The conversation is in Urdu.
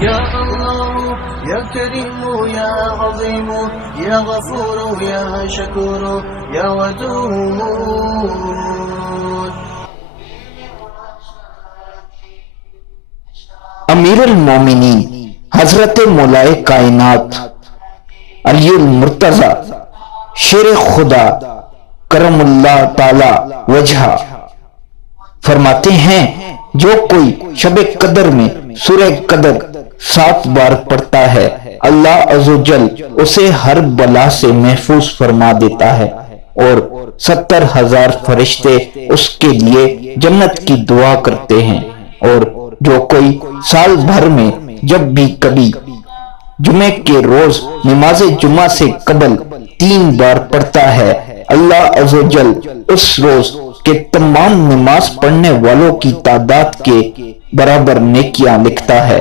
يا الله يا كريم يا عظيم يا غفور يا شكور يا ودود. امیر المومنین حضرت مولائے کائنات علی المرتضی شیر خدا کرم اللہ تعالی وجہ فرماتے ہیں جو کوئی شب قدر میں سورہ قدر 7 بار پڑھتا ہے اللہ عز و جل اسے ہر بلا سے محفوظ فرما دیتا ہے اور 70,000 فرشتے اس کے لیے جنت کی دعا کرتے ہیں، اور جو کوئی سال بھر میں جب بھی کبھی جمعے کے روز نماز جمعہ سے قبل 3 بار پڑھتا ہے اللہ عز و جل اس روز کے تمام نماز پڑھنے والوں کی تعداد کے برابر نیکیاں لکھتا ہے۔